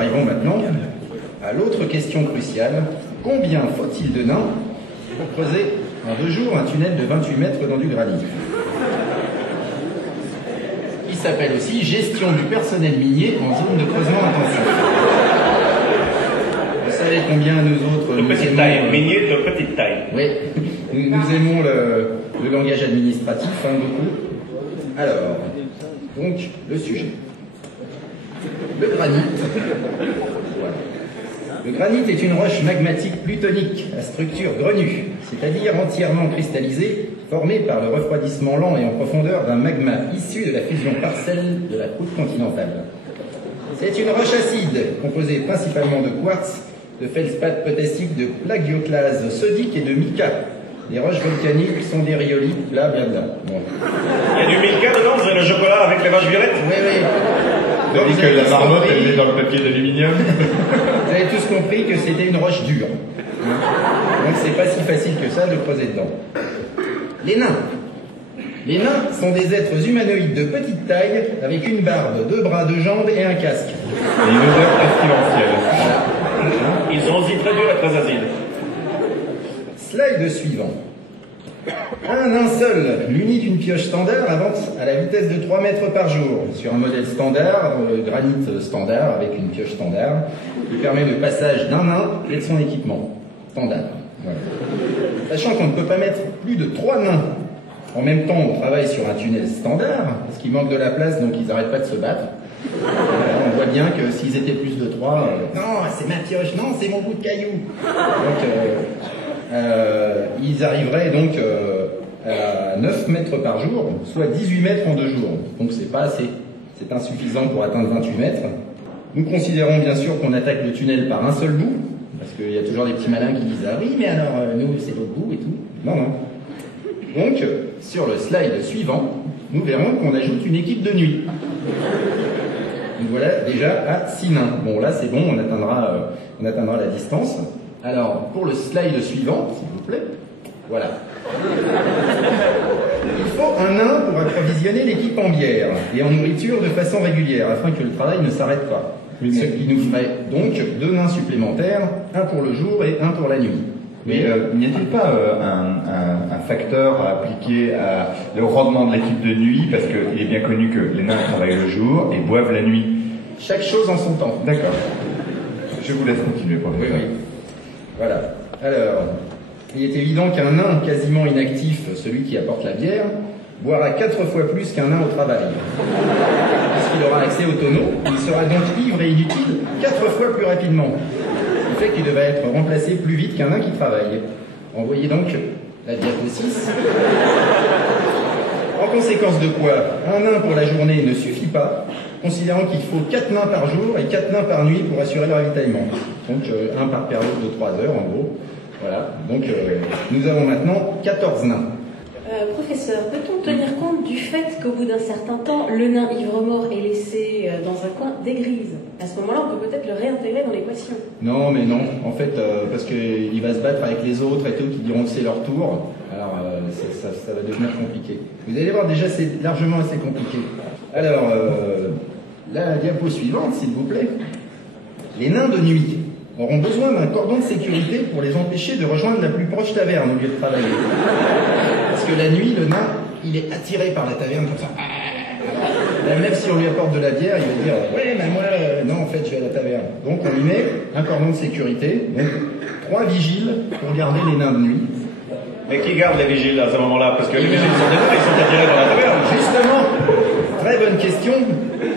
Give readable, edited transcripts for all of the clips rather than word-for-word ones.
arrivons maintenant à l'autre question cruciale. Combien faut-il de nains pour creuser en 2 jours un tunnel de 28 mètres dans du granit? Il s'appelle aussi gestion du personnel minier en zone de creusement intensif. Vous savez combien nous autres... De petite taille, minier de petite taille. Oui, nous aimons le langage administratif, hein, beaucoup. Alors, donc, le sujet. Le granit. Voilà. Le granit est une roche magmatique plutonique à structure grenue, c'est-à-dire entièrement cristallisée, formée par le refroidissement lent et en profondeur d'un magma issu de la fusion partielle de la croûte continentale. C'est une roche acide, composée principalement de quartz, de feldspath potassique, de plagioclase sodique et de mica. Les roches volcaniques sont des rhyolites, là, bien là. Bon. Il y a du mica dedans, vous avez le chocolat avec les vaches violettes? Oui, oui. Vous avez dit que la marmotte, elle met dans le papier d'aluminium. Vous avez tous compris que c'était une roche dure. Donc c'est pas si facile que ça de creuser dedans. Les nains. Les nains sont des êtres humanoïdes de petite taille, avec une barbe, 2 bras, 2 jambes et un casque. Et une odeur pestilentielle. Ils sont aussi très durs et très acides. Slide suivant. Un nain seul, muni d'une pioche standard, avance à la vitesse de 3 mètres par jour, sur un modèle standard, granit standard, avec une pioche standard, qui permet le passage d'un nain et de son équipement. Standard. Voilà. Sachant qu'on ne peut pas mettre plus de 3 nains en même temps, on travaille sur un tunnel standard, parce qu'il manque de la place, donc ils n'arrêtent pas de se battre. On voit bien que s'ils étaient plus de 3, non, c'est ma pioche, non, c'est mon bout de caillou. Donc, ils arriveraient donc à 9 mètres par jour, soit 18 mètres en 2 jours. Donc c'est pas assez, c'est insuffisant pour atteindre 28 mètres. Nous considérons bien sûr qu'on attaque le tunnel par un seul bout, parce qu'il y a toujours des petits malins qui disent « Ah oui, mais alors, nous, c'est l'autre bout et tout. » Non, non. Donc, sur le slide suivant, nous verrons qu'on ajoute une équipe de nuit. Donc voilà déjà à 6 nains. Bon, là c'est bon, on atteindra la distance. Alors, pour le slide suivant, s'il vous plaît, voilà. Il faut un nain pour approvisionner l'équipe en bière et en nourriture de façon régulière, afin que le travail ne s'arrête pas. Oui, ce qui nous ferait donc 2 nains supplémentaires, un pour le jour et un pour la nuit. Mais n'y a-t-il pas un facteur à appliquer au rendement de l'équipe de nuit? Parce qu'il est bien connu que les nains travaillent le jour et boivent la nuit. Chaque chose en son temps. D'accord. Je vous laisse continuer, professeur. Oui, oui. Voilà. Alors, il est évident qu'un nain quasiment inactif, celui qui apporte la bière, boira 4 fois plus qu'un nain au travail. Puisqu'il aura accès au tonneau, il sera donc ivre et inutile 4 fois plus rapidement. Ce qui fait qu'il devrait être remplacé plus vite qu'un nain qui travaille. Envoyez donc la diapo 6. En conséquence de quoi, un nain pour la journée ne suffit pas, considérant qu'il faut 4 nains par jour et 4 nains par nuit pour assurer le ravitaillement. Donc un par période de 3 heures en gros. Voilà, donc nous avons maintenant 14 nains. Professeur, peut-on tenir compte du fait qu'au bout d'un certain temps, le nain ivre-mort est laissé dans un coin dégrise? À ce moment-là, on peut peut-être le réintégrer dans l'équation. Non, mais non. En fait, parce qu'il va se battre avec les autres et tout, qui diront que c'est leur tour. Alors, ça va devenir compliqué. Vous allez voir, déjà, c'est largement assez compliqué. Alors, la diapo suivante, s'il vous plaît. Les nains de nuit auront besoin d'un cordon de sécurité pour les empêcher de rejoindre la plus proche taverne au lieu de travailler. Parce que la nuit, le nain, il est attiré par la taverne comme ça. Même si on lui apporte de la bière, il va dire « Ouais, mais moi, non, en fait, je vais à la taverne. » Donc, on lui met un cordon de sécurité, donc 3 vigiles pour garder les nains de nuit. Mais qui garde les vigiles à ce moment-là? Parce que les vigiles sont des nains, ils sont attirés dans la taverne. Justement, très bonne question.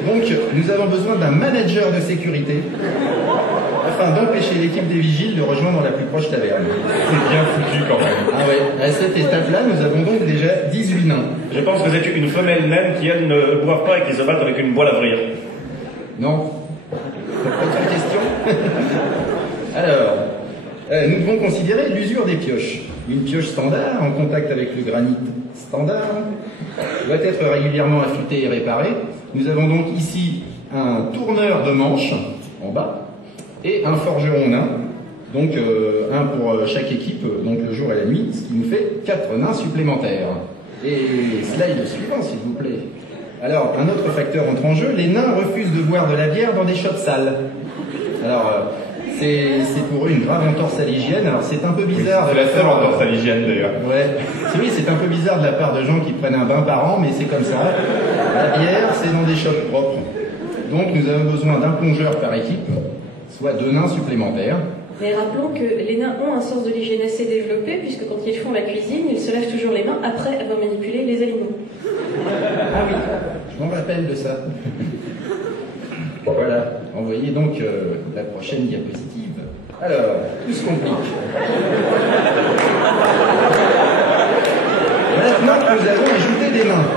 Donc, nous avons besoin d'un manager de sécurité afin d'empêcher l'équipe des vigiles de rejoindre la plus proche taverne. C'est bien foutu quand même. Ah ouais, à cette étape-là, nous avons donc déjà 18 nains. Je pense que c'est une femelle naine qui, elle, ne boivent pas et qui se battent avec une boîte à vrire. Non. Autre question? Alors, nous devons considérer l'usure des pioches. Une pioche standard, en contact avec le granit standard, doit être régulièrement affûtée et réparée. Nous avons donc ici un tourneur de manche, en bas, et un forgeron nain, donc un pour chaque équipe, donc le jour et la nuit, ce qui nous fait 4 nains supplémentaires. Et slide suivant, s'il vous plaît. Alors, un autre facteur entre en jeu, les nains refusent de boire de la bière dans des shops sales. Alors, c'est pour eux une grave entorse à l'hygiène. Alors, c'est un peu bizarre. C'est la seule entorse à l'hygiène, d'ailleurs. Ouais. Oui, c'est un peu bizarre de la part de gens qui prennent un bain par an, mais c'est comme ça. La bière, c'est dans des shops propres. Donc, nous avons besoin d'un plongeur par équipe, soit 2 nains supplémentaires. Mais rappelons que les nains ont un sens de l'hygiène assez développé, puisque quand ils font la cuisine, ils se lavent toujours les mains après avoir manipulé les aliments. Ah oui, je m'en rappelle de ça. Voilà, envoyez donc la prochaine diapositive. Alors, tout se complique. Maintenant que nous avons ajouté des nains,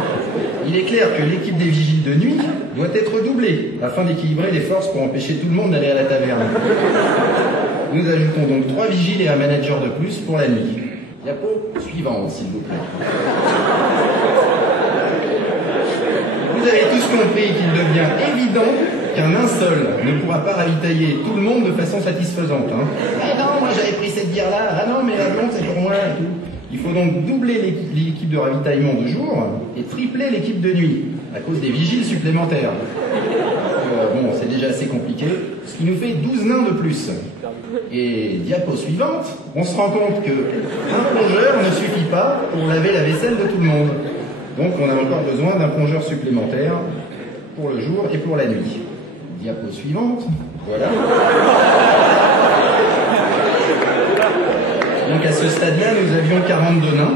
il est clair que l'équipe des vigiles de nuit doit être doublée, afin d'équilibrer les forces pour empêcher tout le monde d'aller à la taverne. Nous ajoutons donc 3 vigiles et un manager de plus pour la nuit. Diapo suivante, s'il vous plaît. Vous avez tous compris qu'il devient évident qu'un nain seul ne pourra pas ravitailler tout le monde de façon satisfaisante. Hein. Ah non, moi j'avais pris cette bière-là, ah non, mais la blonde c'est pour moi. Et tout. Il faut donc doubler l'équipe de ravitaillement de jour et tripler l'équipe de nuit, à cause des vigiles supplémentaires. Bon, c'est déjà assez compliqué, ce qui nous fait 12 nains de plus. Et diapo suivante, on se rend compte qu'un plongeur ne suffit pas pour laver la vaisselle de tout le monde. Donc on a encore besoin d'un plongeur supplémentaire pour le jour et pour la nuit. Diapo suivante, voilà. Donc à ce stade-là, nous avions 42 nains.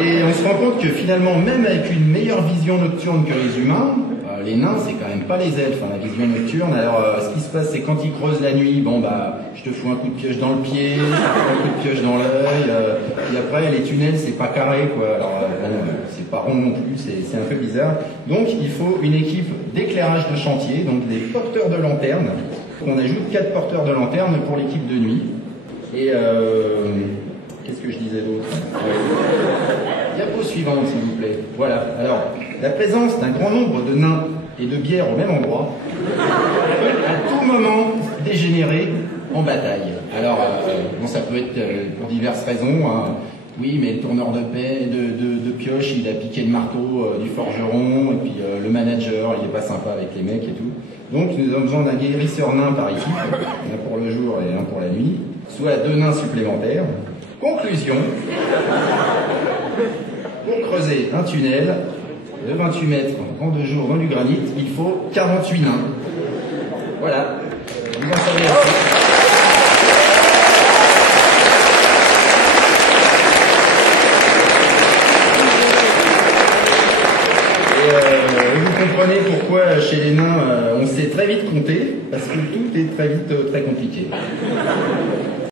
Et on se rend compte que finalement, même avec une meilleure vision nocturne que les humains, les nains, c'est quand même pas les elfes, hein, la vision nocturne. Alors, ce qui se passe, c'est quand ils creusent la nuit, bon, bah, je te fous un coup de pioche dans le pied, je te fous un coup de pioche dans l'œil, et après, les tunnels, c'est pas carré, quoi. Alors, bon, c'est pas rond non plus, c'est un peu bizarre. Donc, il faut une équipe d'éclairage de chantier, donc des porteurs de lanternes. On ajoute 4 porteurs de lanternes pour l'équipe de nuit. Et, qu'est-ce que je disais d'autre? Diapo suivante, s'il vous plaît. Voilà. Alors, la présence d'un grand nombre de nains et de bières au même endroit peut à tout moment dégénérer en bataille. Alors, bon, ça peut être pour diverses raisons. Hein. Oui, mais le tourneur de pioche, il a piqué le marteau du forgeron, et puis le manager, il est pas sympa avec les mecs et tout. Donc, nous avons besoin d'un guérisseur nain par équipe, un pour le jour et un pour la nuit, soit 2 nains supplémentaires. Conclusion. Pour creuser un tunnel de 28 mètres en 2 jours dans du granit, il faut 48 nains. Voilà. Vous en savez assez. Et vous comprenez pourquoi chez les nains on sait très vite compter, parce que tout est très vite très compliqué.